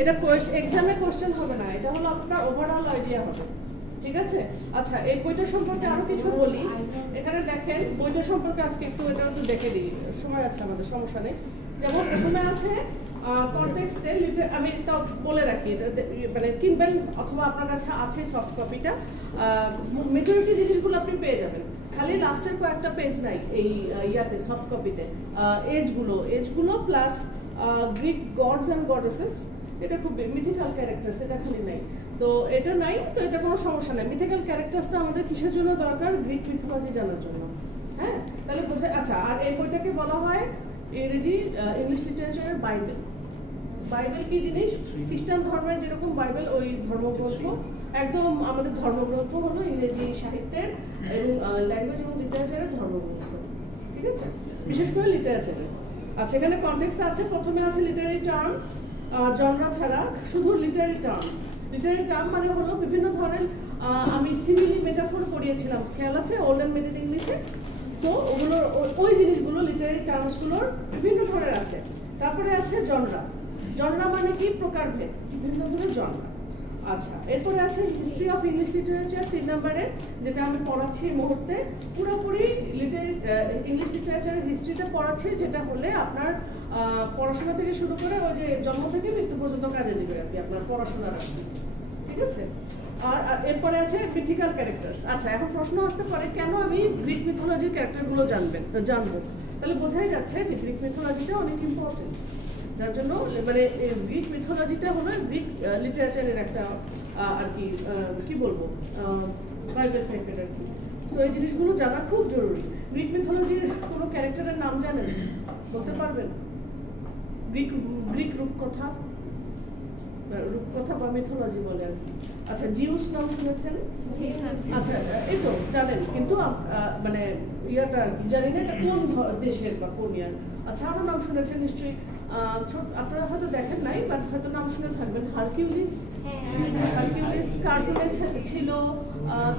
এটা এক্সামে কোশ্চেন হবে না, এটা হলো আপনার ওভারঅল আইডিয়া হবে, ঠিক আছে? আচ্ছা, এই বইটা সম্পর্কে আরো কিছু বলি। এখানে দেখেন বইটা সম্পর্কে আজকে একটু দেখে দিই, সময় আছে আমাদের, সমস্যা নেই। যেমন প্রথমে আছে কনটেক্সটে আমি তাও বলে রাখি, এটা মানে কিনবেন অথবা আপনার কাছে আছে সফট কপিটা, মেজরিটি জিনিসগুলো আপনি পেয়ে যাবেন, খালি লাস্টের কয়েকটা পেজ নাই এই ইয়াতে সফট কপিতে। এজগুলো plus Greek gods and goddesses, এটা খুব মিথিক্যাল ক্যারেক্টার্স, এটা খালি নাই। তো এটা নাই, তো এটা কোনো সমস্যা নাই। মিথিক্যাল ক্যারেক্টার্সটা আমাদের কিসের জন্য দরকার? গ্রিক মিথোলজি জানার জন্য। হ্যাঁ, তাহলে বোঝা। আচ্ছা, আর এই বইটাকে বলা হয় ইংলিশ লিটারেচারের বাইবেল। বাইবেল কি জিনিস? খ্রিস্টান ধর্মের যেরকম বাইবেল, ওই ধর্মগ্রন্থ একদম আমাদের ধর্মগ্রন্থ হলো ইংরেজি সাহিত্যের এবং ল্যাঙ্গুয়েজ এবং লিটারেচারের ধর্মগ্রন্থ, ঠিক আছে? বিশেষ করে লিটারেচারের। আচ্ছা, এখানে কনটেক্সট আছে, প্রথমে আছে লিটারারি টার্মস, জনরা ছাড়া শুধু লিটারারি টার্মস। লিটারারি টার্ম মানে হলো বিভিন্ন ধরনের, আমি সিমিলি মেটাফোর পড়িয়েছিলাম, খেয়াল আছে ওল্ড অ্যান্ড মিডল ইংলিশে? সো ওগুলোর ওই জিনিসগুলো লিটারারি টার্মসগুলোর বিভিন্ন ধরনের আছে। তারপরে আছে জনরা। জনরা মানে কি? প্রকারভেদ, বিভিন্ন ধরনের জনরা। আচ্ছা, এরপরে আছে হিস্ট্রি অফ ইংলিশ লিটারেচার 3 নম্বরে, যেটা আমি পড়াচ্ছি এই মুহূর্তে। পুরোপুরি ইংলিশ লিটারেচারের হিস্ট্রিটা পড়াচ্ছি, যেটা হলে আপনার পড়াশোনা থেকে শুরু করে ওই যে জন্ম থেকে মৃত্যু পর্যন্ত কাজে দিবে আর কি আপনার পড়াশোনার, ঠিক আছে? আর এরপরে আছে মিথিক্যাল ক্যারেক্টার্স। আচ্ছা, এখন প্রশ্ন আসতে পারে কেন আমি গ্রিক মিথোলজির ক্যারেক্টারগুলো জানবো? তাহলে বোঝাই যাচ্ছে যে গ্রিক মিথোলজিটা অনেক ইম্পর্টেন্ট, যার জন্য মানে গ্রিক মিথোলজিটা হলো গ্রিক লিটারেচারের একটা আর কি কি বলবো বাইবেল টাইপের আর কি। সো এই জিনিসগুলো জানা খুব জরুরি। গ্রিক মিথোলজির কোনো ক্যারেক্টারের নাম জানেন? বলতে পারবেন? গ্রিক রূপকথা বা মিথোলজি বলে আর কি। আচ্ছা, জিউস নাম শুনেছেন? আচ্ছা, এই তো জানেন, কিন্তু মানে ইয়াটা জানি না এটা কোন দেশের বা কোন ইয়ার। আচ্ছা, আরো নাম শুনেছেন নিশ্চয়ই, আপনারা হয়তো দেখেন নাই, বাট হয়তো নাম শুনে থাকবেন। হারকিউলিস। হারকিউলিস কার্টুনে ছিল,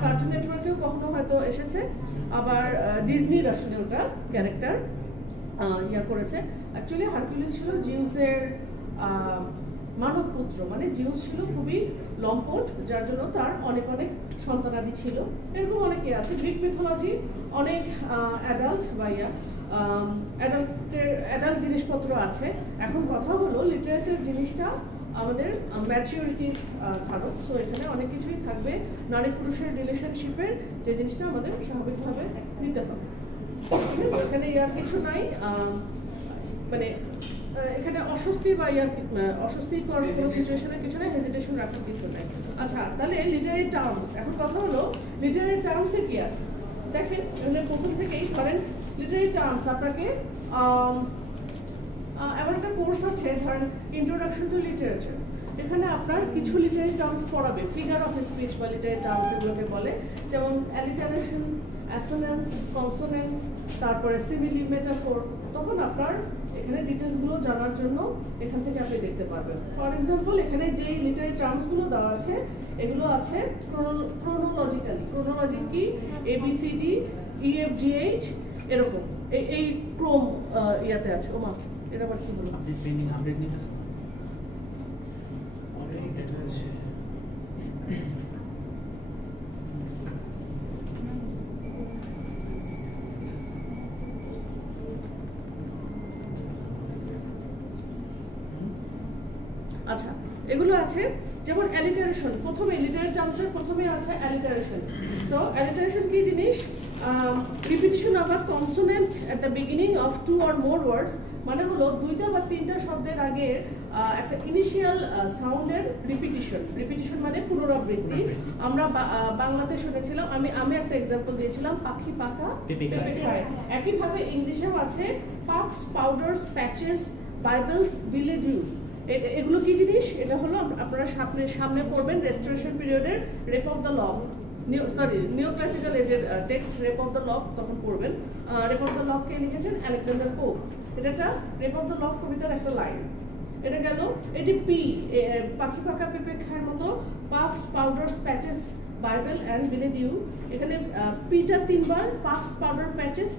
কার্টুন নেটওয়ার্কেও কখনো হয়তো এসেছে, আবার ডিজনির আসলে ওটা ক্যারেক্টার ইয়া করেছে। অ্যাকচুয়ালি হারকিউলিস ছিল জিউসের মানব পুত্র, মানে জিউস ছিল খুবই লম্পট, যার জন্য তার অনেক অনেক সন্তানাদি ছিল। এরকম অনেকে আছে। গ্রিক মিথোলজি অনেক অ্যাডাল্ট বা অ্যাডাল্ট জিনিসপত্র আছে। এখন কথা হলো লিটারেচার জিনিসটা আমাদের ম্যাচিউরিটির ধারক। সো এখানে অনেক কিছুই থাকবে নারী পুরুষের রিলেশনশিপের, যে জিনিসটা আমাদের স্বাভাবিকভাবে নিতে হবে, ঠিক আছে? এখানে ইয়ার কিছু নাই, মানে এখানে অস্বস্তি বা অস্বস্তিকর কোনো সিচুয়েশনের কিছু নাই, হেজিটেশন রাখার কিছু নাই। আচ্ছা, তাহলে লিটারারি টার্মস। এখন কথা হলো লিটারারি টার্মসে কি আছে দেখেন। প্রথম থেকেই ধরেন লিটারারি টার্মস আপনাকে এমন একটা কোর্স আছে, ধরেন ইন্ট্রোডাকশন টু লিটারেচার। এখানে আপনার কিছু লিটারারি টার্মস পড়াবে, ফিগার অফ স্পিচ বা লিটারারি টার্মস এগুলোকে বলে, যেমন অ্যালিটারেশন, অ্যাসোনেন্স, কনসোনেন্স, তারপরে সিমিলি, মেটাফোর। তখন আপনার এখানে ডিটেলসগুলো জানার জন্য এখান থেকে আপনি দেখতে পারবেন। ফর এক্সাম্পল, এখানে যে লিটারারি টার্মসগুলো দেওয়া আছে এগুলো আছে ক্রোনোলজিক্যালি। ক্রোনোলজি কি? ABCD, EFGH এরকম এই ক্রম ইয়াতে আছে। ওমা, এটা আবার কি বলবো? আপনি পেন্ডিং আপডেট নিতেছেন? এটা আছে। আচ্ছা, এগুলো আছে যেমন অ্যালিটারেশন। প্রথমে লিটারারি টার্মসের প্রথমে আছে অ্যালিটারেশন। সো অ্যালিটারেশন কি জিনিস? Repetition of a consonant at the beginning of 2 or more ওয়ার্ডস, মানে হলো 2টা বা 3টা শব্দের আগে একটা ইনিশিয়াল সাউন্ডের রিপিটিশন। রিপিটিশন মানে পুনরাবৃত্তি। আমরা বাংলাতে শুনেছিলাম, আমি একটা এক্সাম্পল দিয়েছিলাম, পাখি পাকা পেঁপে খায়। একইভাবে ইংলিশেও আছে পাফস, পাউডার্স, প্যাচেস, বাইবেলস, বিলে ডিউ। এগুলো কি জিনিস? এটা হলো আপনারা সামনে পড়বেন রেস্টোরেশন পিরিয়ডের rape of the lock, neo classical এজের text rape of the lock, তখন পড়বেন। রেপ অফ দ্য লক কে লিখেছেন আলেকজান্ডার পোপ। এটা রেপ অফ দ্য লক কবিতার একটা লাইন। এটা গেল। এই যে পি, পাখি পাকা পেঁপে খাওয়ার মতো, পাফস, পাউডার্স, প্যাচেস, বাইবেল অ্যান্ড বিলে ডিউ। এখানে পিটা 3 বার, পাফস, পাউডার, প্যাচেস,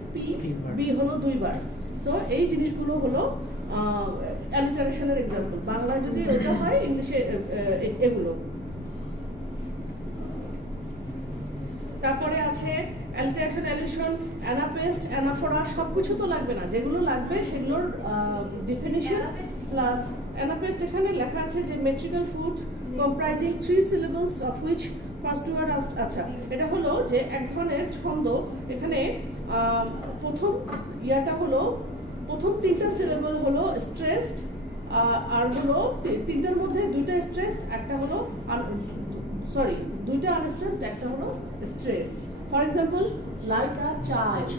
বি হলো 2 বার। সো এই জিনিসগুলো হলো অ্যালিটারেশনের এক্সাম্পল, বাংলায় যদি ওটা হয় ইংলিশে এগুলো। তারপরে আছে অ্যালিটারেশন, অ্যালিউশন, অ্যানাপেস্ট, অ্যানাফোরা, সবকিছু তো লাগবে না, যেগুলো লাগবে সেগুলোর ডেফিনিশন প্লাস অ্যানাপেস্ট। এখানে লেখা আছে যে মেট্রিক্যাল food comprising 3 syllables of which first word আচ্ছা, এটা হলো যে এক ধরনের ছন্দ। এখানে প্রথম ইয়াটা হলো, প্রথম 3টা সিলেবল হলো স্ট্রেসড, আর হলো 3টার মধ্যে 2টা স্ট্রেসড, একটা হলো সরি 2টা আনস্ট্রেসড, একটা হলো stressed. For example like a child,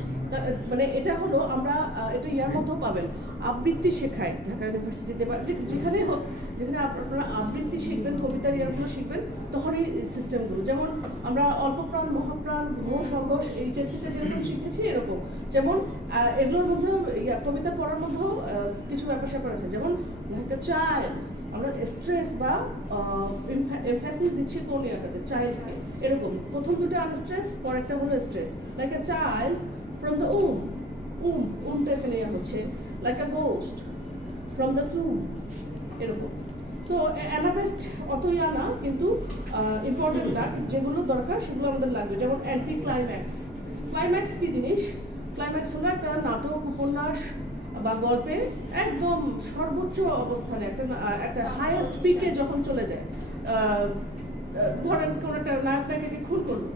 মানে এটা হলো আমরা এটা ইয়ার মধ্যেও পাবেন, আবৃত্তি শেখায় ঢাকা ইউনিভার্সিটিতে বা যেখানে হোক, যেখানে আপনারা আবৃত্তি শিখবেন, কবিতার ইয়ারগুলো শিখবেন, তখন এই সিস্টেমগুলো, যেমন আমরা অল্পপ্রাণ, মহাপ্রাণ, ঘোষ, অঘোষ এইচএসসিতে যেরকম শিখেছি এরকম, যেমন এগুলোর মধ্যেও কবিতা পড়ার মধ্যেও কিছু ব্যাপার স্যাপার আছে, যেমন লাইক আ চাইল্ড, আমরা স্ট্রেস বা এমফাসিস দিচ্ছি কোন ইয়াটাতে, চাইল্ডকে, এরকম প্রথম 2টা আনস্ট্রেসড, পরেরটা হলো stress. Like a child from the womb এখানে হচ্ছে like a ghost from the tomb, এরকম। সো অ্যানাপেস্ট অত ইয়া না, কিন্তু ইম্পর্টেন্ট না, যেগুলো দরকার সেগুলো আমাদের লাগবে। যেমন অ্যান্টি ক্লাইম্যাক্স। ক্লাইম্যাক্স কি জিনিস? ক্লাইম্যাক্স হলো একটা নাটক, উপন্যাস বা গল্পে একদম সর্বোচ্চ অবস্থানে, একটা হাইয়েস্ট পিকে যখন চলে যায়, ধরেন কোন একটা নায়ক নায়িকাকে খুন করলো,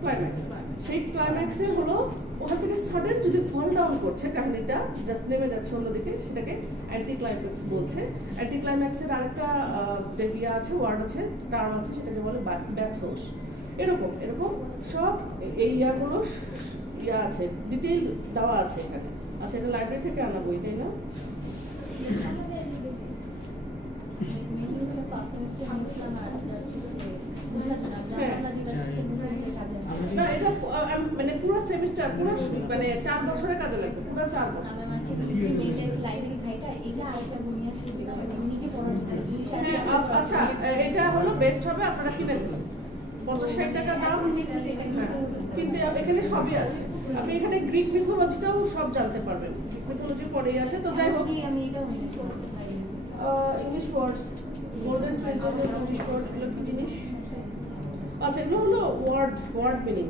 ক্লাইম্যাক্স। সেই ক্লাইম্যাক্সে হলো ওখান থেকে সাডেন যদি ফল ডাউন করছে, কাহিনীটা জাস্ট নেমে যাচ্ছে অন্যদিকে, সেটাকে অ্যান্টি ক্লাইম্যাক্স বলছে। অ্যান্টি ক্লাইম্যাক্সের আরেকটা ইয়া আছে, ওয়ার্ড আছে, টার্ম আছে, সেটাকে বলে ব্যাথোস। এরকম এরকম সব এই ইয়াগুলো ইয়া আছে, ডিটেইল দেওয়া আছে এখানে। আচ্ছা, এটা লাইব্রেরি থেকে আনা বই, তাই না? না, এটা মানে পুরো সেমিস্টার, পুরো মানে 4 বছরের কাজে লাগবে, পুরো 4 বছর। আচ্ছা, এটা হলো বেস্ট হবে, আপনারা কিনে নেবেন, 50-60 টাকা দাম। কিন্তু এখানে সবই আছে, আপনি এখানে গ্রিক মিথোলজিটাও সব জানতে পারবেন, গ্রিক মিথোলজি পড়েই আছে। তো যাই হোক, English words, golden treasure, English word, এগুলো কি জিনিস? আচ্ছা, এগুলো হলো ওয়ার্ড মিনিং।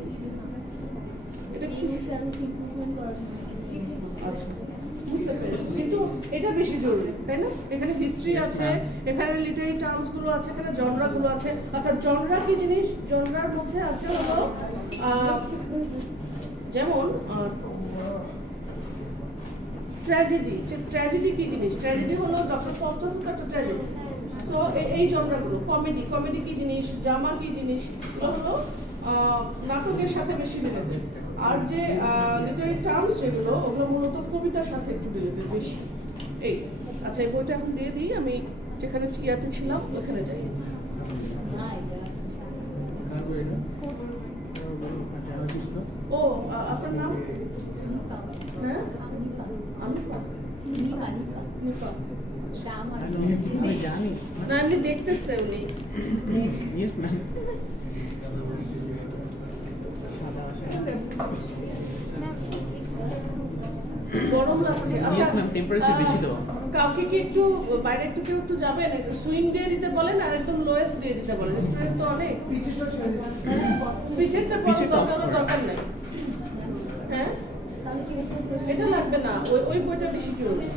এটা কি? আচ্ছা, বুঝতে পেরেছি, কিন্তু এটা বেশি জরুরি, তাই না? এখানে হিস্ট্রি আছে, এখানে লিটারি টার্মস গুলো আছে, এখানে জনরা গুলো আছে। আচ্ছা, জনরা কি জিনিস? জনরার মধ্যে আছে হলো যেমন ট্র্যাজেডি। ট্র্যাজেডি কি জিনিস? ট্র্যাজেডি হলো ডক্টর ফস্টাস একটা ট্র্যাজেডি। সো এই জনরাগুলো, কমেডি কি জিনিস, ড্রামা কি জিনিস, এগুলো হলো নাটকের সাথে বেশি রিলেটেড। আর যে লিটারি টার্মস যেগুলো, ওগুলো মূলত কবিতার সাথে একটু রিলেটেড বেশি। এই আচ্ছা, এই বইটা এখন দিয়ে দিই, আমি যেখানে ইয়াতে ছিলাম ওখানে যাই। ও, আপনার নাম? হ্যাঁ, না, এমনি দেখতেছে উনি। গরম লাগছে। আচ্ছা, টেম্পারেচার বেশি দাও। কাউকে কি একটু বাইরে কেউ একটু যাবেন, একটু সুইং দিয়ে দিতে বলেন, আর একদম লোয়েস্ট দিয়ে দিতে বলেন। স্টুডেন্ট তো অনেক, পিছেরটা দরকার নাই। হ্যাঁ, এটা লাগবে না, ওই বইটা বেশি জরুরি।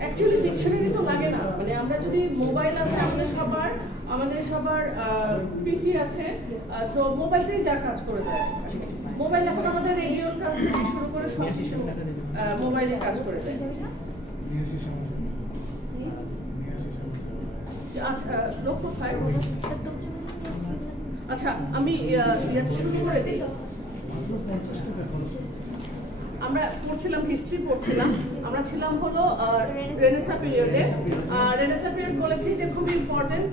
অ্যাকচুয়ালি ডিকশনারি তো লাগে না, মানে আমরা যদি মোবাইল আছে আমাদের সবার পিসি আছে, সো মোবাইলটাই যা কাজ করে দেয়। মোবাইল এখন আমাদের রেডিওর কাজ থেকে শুরু করে সব কিছু মোবাইলে কাজ করে দেয়। আচ্ছা, লোক কোথায়? আচ্ছা, আমি শুরু করে দিই। আমরা পড়ছিলাম, হিস্ট্রি পড়ছিলাম, আমরা ছিলাম হলো রেনেসাঁ পিরিয়ডে। রেনেসাঁ পিরিয়ড বলেছি যে খুব ইম্পর্টেন্ট।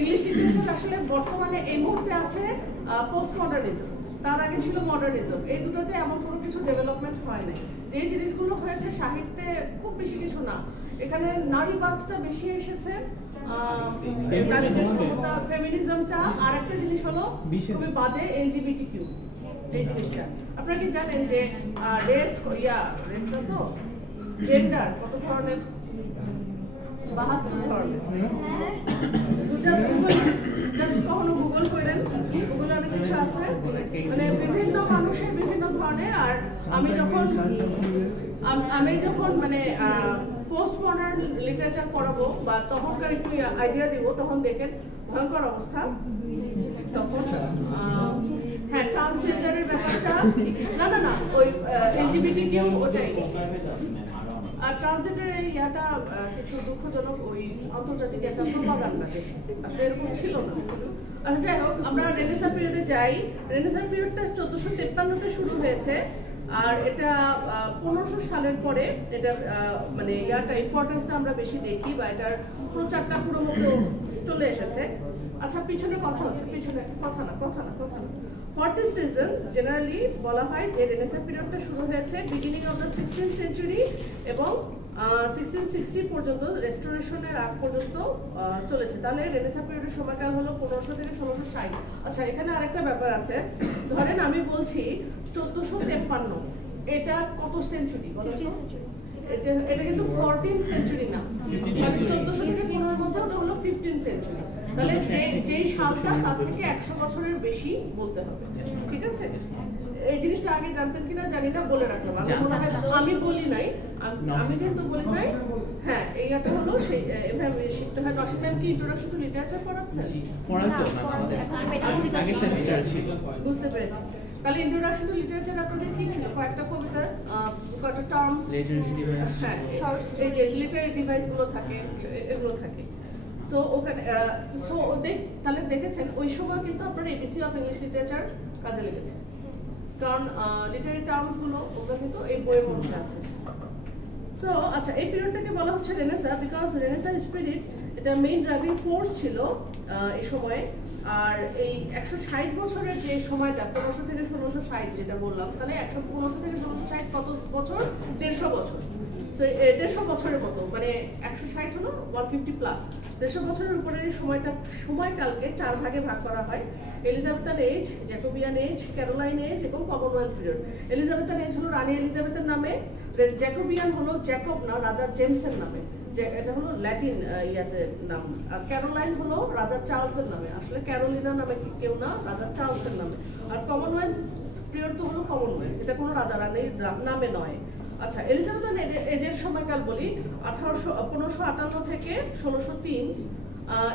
ইংলিশ লিটারেচার আসলে বর্তমানে এই মুহূর্তে আছে পোস্ট মডার্নিজম, তার আগে ছিল মডার্নিজম। এই দুটোতে এমন কোনো কিছু ডেভেলপমেন্ট হয় নাই। যে জিনিসগুলো হয়েছে সাহিত্যে খুব বেশি কিছু না, এখানে নারীবাদটা বেশি এসেছে, ফেমিনিজমটা, আর একটা জিনিস হলো খুবই বাজে, LGBTQ, এই জিনিসটা। আপনারা কি জানেন যে রেস না তো জেন্ডার কত ধরনের? 72 ধরনের। জাস্ট কখনো গুগল করেন, গুগলে অনেক কিছু আছে, মানে বিভিন্ন মানুষের বিভিন্ন ধরনের। আর আমি যখন মানে পোস্ট মডার্ন লিটারেচার পড়াবো বা তখনকার একটু আইডিয়া দিব, তখন দেখেন ভয়ঙ্কর অবস্থা। তখন হ্যাঁ, ট্রান্সজেন্ডারের ব্যাপারটা না ওই এলজিবিটিকিউ ওটাই। আর ট্রান্সজেন্ডারের ইয়াটা কিছু দুঃখজনক, ওই আন্তর্জাতিক একটা প্রপাগান্ডা দেশে আসলে এরকম ছিল না। আচ্ছা যাই হোক, আমরা রেনেসাঁ পিরিয়ডে যাই। রেনেসাঁ পিরিয়ডটা 1453-তে শুরু হয়েছে, আর এটা 1500 সালের পরে এটা মানে ইয়াটা ইম্পর্টেন্সটা আমরা বেশি দেখি, বা এটার প্রচারটা পুরো মতো চলে এসেছে। আচ্ছা, পিছনে কথা হচ্ছে, পিছনে কথা না। For this reason, generally বলা হয় যে রেনেসাঁ পিরিয়ডটা শুরু হয়েছে beginning of the 16th century এবং 1660 পর্যন্ত, রেস্টোরেশনের আগ পর্যন্ত চলেছে। তাহলে রেনেসাঁ পিরিয়ডের সময়কাল হলো 1500 থেকে 1660। আচ্ছা, এখানে আরেকটা ব্যাপার আছে। ধরেন আমি বলছি 1453, এটা কত সেঞ্চুরি? এটা কিন্তু 14th সেঞ্চুরি না, 1400 থেকে 1500 মধ্যে ওটা হলো 15th সেঞ্চুরি। তাহলে যেই সালটা তার থেকে 100 বছরের বেশি বলতে হবে, ঠিক আছে? এই জিনিসটা আগে জানতেন কিনা জানি না, বলে রাখলাম। আমি বলি নাই, আমি যেহেতু বলি নাই। হ্যাঁ, এইটা হলো সেই এভাবে শিখতে হয়। নসিম ম্যাম কি ইন্ট্রোডাকশন টু লিটারেচার পড়াচ্ছেন? বুঝতে পেরেছি। তাহলে ইন্ট্রোডাকশন টু লিটারেচার আপনাদের কি ছিল? কয়েকটা কবিতা, কয়েকটা টার্মস, হ্যাঁ, এই যে লিটারেরি ডিভাইস গুলো থাকে, এগুলো থাকে। সো ওখানে তাহলে দেখেছেন ওই সময় কিন্তু আপনার এবিসি অফ ইংলিশ লিটারেচার কাজে লেগেছে, কারণ লিটারেরি টার্মস গুলো ওগুলো কিন্তু এই বইয়ের মধ্যে আছে। সো আচ্ছা, এই পিরিয়ডটাকে বলা হচ্ছে রেনেসাঁ, বিকজ রেনেসাঁ স্পিরিট এটা মেইন ড্রাইভিং ফোর্স ছিল এই সময়ে। আর এই 160 বছরের যে সময়টা, 1500 থেকে 1660 যেটা বললাম, তাহলে 1500 থেকে 1660 কত বছর? 150 বছর। সো 150 বছরের মতো, মানে 160 হলো 150 প্লাস। 150 বছরের উপরে সময়কালকে 4 ভাগে ভাগ করা হয়: Elizabethan age, Jacobean age, Caroline age এবং কমনওয়েলথ পিরিয়ড। এলিজাবেথান এজ হলো রানী এলিজাবেথের নামে, জ্যাকোবিয়ান হলো জ্যাকব না রাজা জেমসের নামে, এটা হলো ল্যাটিন ইয়াতে নাম। আর ক্যারোলাইন হলো রাজা চার্লসের নামে, আসলে ক্যারোলিনা নামে কেউ না, রাজা চার্লসের নামে। আর কমনওয়েলথ পিরিয়ড তো হলো কমনওয়েলথ, এটা কোনো রাজা রানীর নামে নয়। আচ্ছা, এলিজাবেথান এজের সময়কাল বলি 1558 থেকে 1603।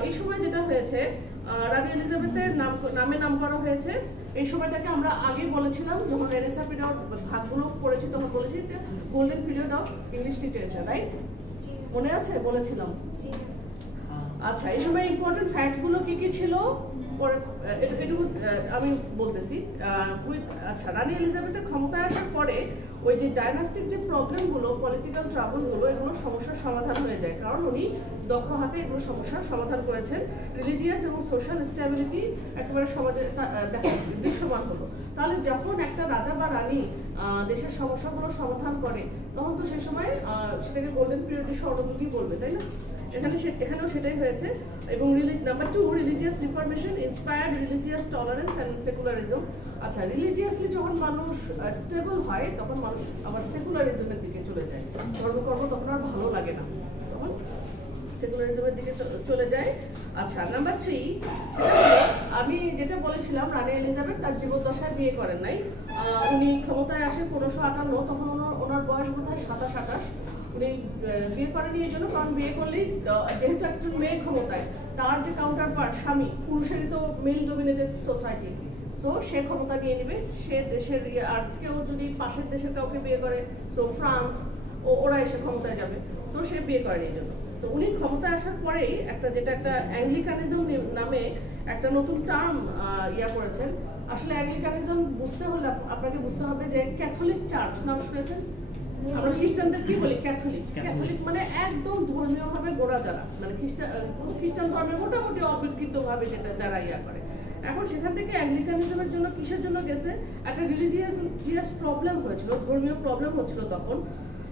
এই সময় যেটা হয়েছে, রানী এলিজাবেথের নামে নাম করা হয়েছে। এই সময়টাকে আমরা আগে বলেছিলাম, যখন রেনেসাঁ পিরিয়ড ভাগগুলো পড়েছি তখন বলেছি যে golden period of English literature, right? মনে আছে? বলেছিলাম। আচ্ছা, এই সময় ইম্পর্টেন্ট ফ্যাক্ট গুলো কি ছিল এটুকু আমি বলতেছি। আচ্ছা, রানী এলিজাবেথের ক্ষমতায় আসার পরে ওই যে ডাইনাস্টিক যে প্রবলেম গুলো, পলিটিক্যাল ট্রাবল গুলো, এগুলো সমস্যার সমাধান হয়ে যায়, কারণ উনি দক্ষ হাতে এগুলো সমস্যার সমাধান করেছেন। রিলিজিয়াস এবং সোশ্যাল স্ট্যাবিলিটি একেবারে সমাজে দৃশ্যমান হলো। তাহলে যখন একটা রাজা বা রানী দেশের সমস্যাগুলো সমাধান করে, তখন তো সেই সময় সেটাকে গোল্ডেন পিরিয়ডের স্বর্ণযুগই বলবে, তাই না? এখানেও সেটাই হয়েছে। এবং number 2, religious reformation inspired religious tolerance and secularism. আচ্ছা, রিলিজিয়াসলি যখন মানুষ স্টেবল হয়, তখন মানুষ আবার সেকুলারিজমের দিকে চলে যায়। ধর্মকর্ম তখন আর ভালো লাগে না, তখন সেকুলারিজমের দিকে চলে যায়। আচ্ছা, নাম্বার 3, সেটা হলো আমি যেটা বলেছিলাম, রানী এলিজাবেথ তার জীবদ্দশায় বিয়ে করেন নাই। উনি ক্ষমতায় আসে 1558, তখন ওনার বয়স বোধহয় 27-28। উনি বিয়ে করেনি এই জন্য, কারণ বিয়ে করলেই যেহেতু একজন মেয়ে ক্ষমতায়, তার যে কাউন্টার পার্ট স্বামী, পুরুষেরই তো মেল ডমিনেটেড সোসাইটি, সো সে ক্ষমতা নিয়ে নেবে। সে দেশের আর কেউ যদি পাশের দেশের কাউকে বিয়ে করে, সো ফ্রান্স ওরা এসে ক্ষমতায় যাবে, সো সে বিয়ে করেনি এই জন্য। তো উনি ক্ষমতায় আসার পরেই একটা অ্যাংলিকানিজম নামে একটা নতুন টার্ম করেছেন। আসলে অ্যাংলিকানিজম বুঝতে হলে আপনাকে বুঝতে হবে যে ক্যাথলিক চার্চ নাম শুনেছেন? আমরা খ্রিস্টানদের কি বলি? ক্যাথলিক। ক্যাথলিক মানে একদম ধর্মীয় ভাবে গোড়া যারা, মানে খ্রিস্টান ধর্মের মোটামুটি অবিকৃত ভাবে যারা করে। এখন সেখান থেকে অ্যাংলিকানিজমের জন্য কিসের জন্য গেছে? একটা রিলিজিয়াস প্রবলেম হয়েছিল, ধর্মীয় প্রবলেম হচ্ছিল তখন।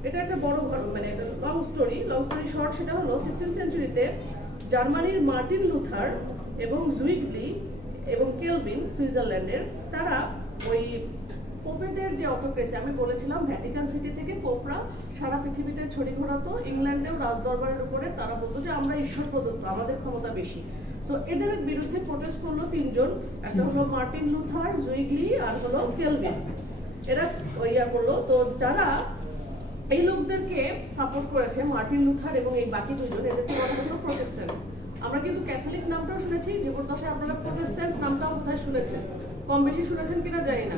এটা একটা বড় মানে এটা লং স্টোরি শর্ট। সেটা হলো 16th সেঞ্চুরিতে জার্মানির মার্টিন লুথার এবং জুইগলি এবং কেলভিন সুইজারল্যান্ডের, তারা ওই পোপেদের যে অটোক্রেসি আমি বলেছিলাম ভ্যাটিকান সিটি থেকে পোপরা সারা পৃথিবীতে ছড়ি ঘোরাতো, ইংল্যান্ডেও রাজদরবারের উপরে তারা বলতো যে আমরা ঈশ্বর প্রদত্ত, আমাদের ক্ষমতা বেশি। সো এদের বিরুদ্ধে প্রোটেস্ট করলো তিনজন, একটা হলো মার্টিন লুথার, জুইগলি আর হলো কেলভিন। এরা ইয়া করলো। তো যারা এই লোকদেরকে সাপোর্ট করেছে মার্টিন লুথার এবং এই বাকি দুজন, এদেরকে বলা হতো প্রোটেস্ট্যান্ট। আমরা কিন্তু ক্যাথলিক নামটাও শুনেছি, জীবদ্দশায় আপনারা প্রোটেস্ট্যান্ট নামটাও বোধহয় শুনেছেন, কম বেশি শুনেছেন কিনা জানি না।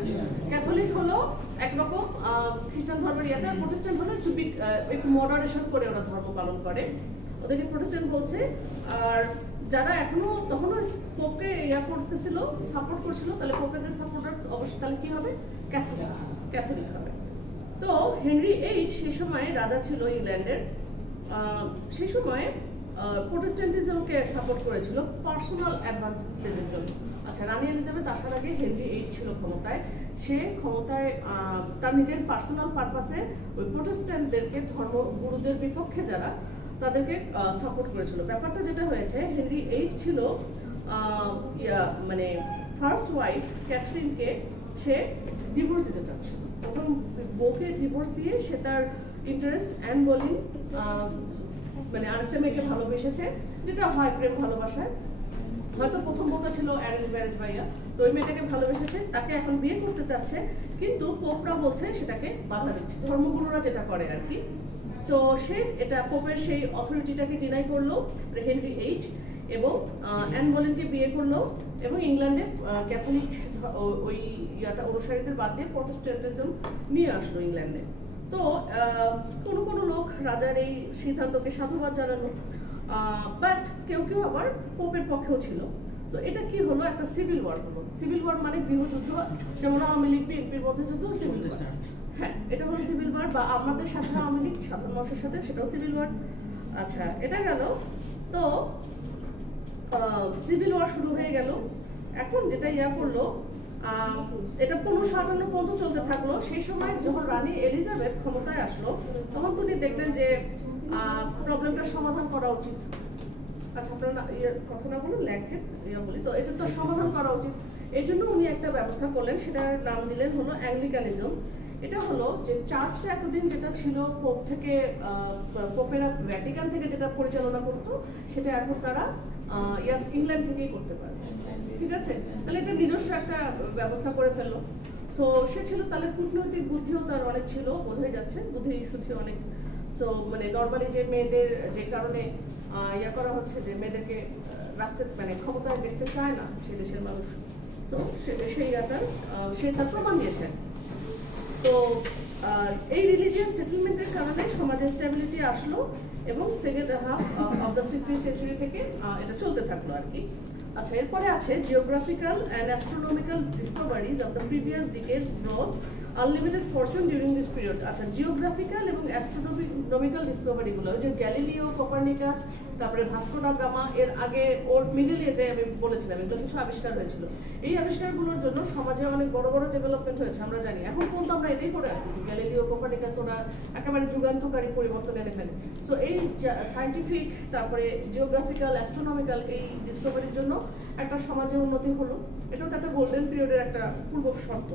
ক্যাথলিক হলো একরকম খ্রিস্টান ধর্মের ইয়াতে, আর প্রোটেস্ট্যান্ট হলো একটু মডারেশন করে ওরা ধর্ম পালন করে, ওদেরকে প্রোটেস্ট্যান্ট বলছে। আর যারা এখনো তখনও পোপকে ইয়া করতেছিল, সাপোর্ট করছিল, তাহলে পোপেদের সাপোর্টার অবশ্যই তাহলে কি হবে? ক্যাথলিক হবে। তো হেনরি এইট সে সময় রাজা ছিল ইংল্যান্ডের, সেই সময় প্রোটেস্ট্যান্টিজমকে সাপোর্ট করেছিল পার্সোনাল অ্যাডভান্টেজের জন্য। আচ্ছা, রানী এলিজাবেথ আসার আগে হেনরি এইট ছিল ক্ষমতায়, সে ক্ষমতায় তার নিজের পার্সোনাল পারপাসে ওই প্রোটেস্ট্যান্টদেরকে, ধর্মগুরুদের বিপক্ষে যারা, তাদেরকে সাপোর্ট করেছিল। ব্যাপারটা যেটা হয়েছে, হেনরি এইট ছিল মানে ফার্স্ট ওয়াইফ ক্যাথরিনকে সে ডিভোর্স দিতে চাচ্ছিল। প্রথম বউকে ডিভোর্স দিয়ে সে তার ইন্টারেস্ট অ্যান বোলিন মানে আরেকটা মেয়েকে ভালোবেসেছে, যেটা হয় প্রেম ভালোবাসায়। হয়তো প্রথম বউটা ছিল অ্যারেঞ্জ ম্যারেজ ভাইয়া, তো ওই মেয়েটাকে ভালোবেসেছে, তাকে এখন বিয়ে করতে চাচ্ছে, কিন্তু পোপরা বলছে সেটাকে বাধা দিচ্ছে, ধর্মগুরুরা যেটা করে আর কি। সো সে এটা পোপের সেই অথরিটিটাকে ডিনাই করলো হেনরি এইট, এবং অ্যান বোলিনকে বিয়ে করলো, এবং ইংল্যান্ডে ক্যাথলিক ওই ইয়াটা অনুসারীদের বাদ দিয়ে প্রোটেস্ট্যান্টিজম নিয়ে আসলো ইংল্যান্ডে। তো কোনো লোক রাজার এই সিদ্ধান্তকে সাধুবাদ জানালো, বাট কেউ কেউ আবার পোপের পক্ষেও ছিল। তো এটা কি হলো? একটা সিভিল ওয়ার হলো। সিভিল ওয়ার মানে গৃহযুদ্ধ, যেমন আওয়ামী লীগ বিএনপির মধ্যে যুদ্ধ, সিভিল ওয়ার। হ্যাঁ, এটা হলো সিভিল ওয়ার, বা আমাদের সাথে আওয়ামী লীগ সাধারণ মানুষের সাথে, সেটাও সিভিল ওয়ার। আচ্ছা, এটা গেল। তো সিভিল ওয়ার শুরু হয়ে গেল। এখন যেটা ইয়া করলো, এটা 1558 পর্যন্ত চলতে থাকলো। সেই সময় যখন রানী এলিজাবেথ ক্ষমতায় আসলো, তখন তিনি দেখলেন যে প্রবলেমটা সমাধান করা উচিত। আচ্ছা, আপনারা কথা না বলুন, লেখেন, বলি তো, এটা তো সমাধান করা উচিত। এই জন্য উনি একটা ব্যবস্থা করলেন, সেটার নাম দিলেন হলো অ্যাংলিকানিজম। এটা হলো যে চার্চটা এতদিন যেটা ছিল পোপ থেকে, পোপেরা ভ্যাটিকান থেকে যেটা পরিচালনা করতো, সেটা এখন তারা ইংল্যান্ড থেকেই করতে পারে। ঠিক আছে, তাহলে এটা নিজস্ব একটা ব্যবস্থা করে ফেললো। সো সে ছিল, তাহলে কূটনৈতিক বুদ্ধিও তার অনেক ছিল, বোঝাই যাচ্ছে, বুদ্ধি শুদ্ধি অনেক। সো মানে নর্মালি যে মেয়েদের যে কারণে ইয়া করা হচ্ছে, যে মেয়েদেরকে রাখতে মানে ক্ষমতায় দেখতে চায় না সে দেশের মানুষ, সো সেই ইয়াটা সে তার প্রমাণ দিয়েছে। তো এই রিলিজিয়াস সেটেলমেন্টের কারণে সমাজে স্টেবিলিটি আসলো, এবং second half of the 16th century থেকে এটা চলতে থাকলো আর কি। আচ্ছা, এরপরে আছে geographical and astronomical discoveries of the previous ডিকেডস ব্রট unlimited Fortune during this period. আচ্ছা, জিওগ্রাফিক্যাল এবং অ্যাস্ট্রোনমিক্যাল ডিসকভারিগুলো, যে গ্যালিলিও, কোপারনিকাস, তারপরে ভাস্কো ডা গামা, এর আগে ওর মিডল এজে আমি বলেছিলাম এগুলো কিছু আবিষ্কার হয়েছিল। এই আবিষ্কারগুলোর জন্য সমাজে অনেক বড় বড় ডেভেলপমেন্ট হয়েছে, আমরা জানি। এখন পর্যন্ত আমরা এটাই করে আসতেছি, গ্যালিলিও, কোপারনিকাস, ওরা একেবারে যুগান্তকারী পরিবর্তন এনে ফেলে। সো এই সায়েন্টিফিক, তারপরে জিওগ্রাফিক্যাল, অ্যাস্ট্রোনমিক্যাল এই ডিসকভারির জন্য একটা সমাজে উন্নতি হলো। এটাও তো একটা গোল্ডেন পিরিয়ডের একটা পূর্ব শর্ত।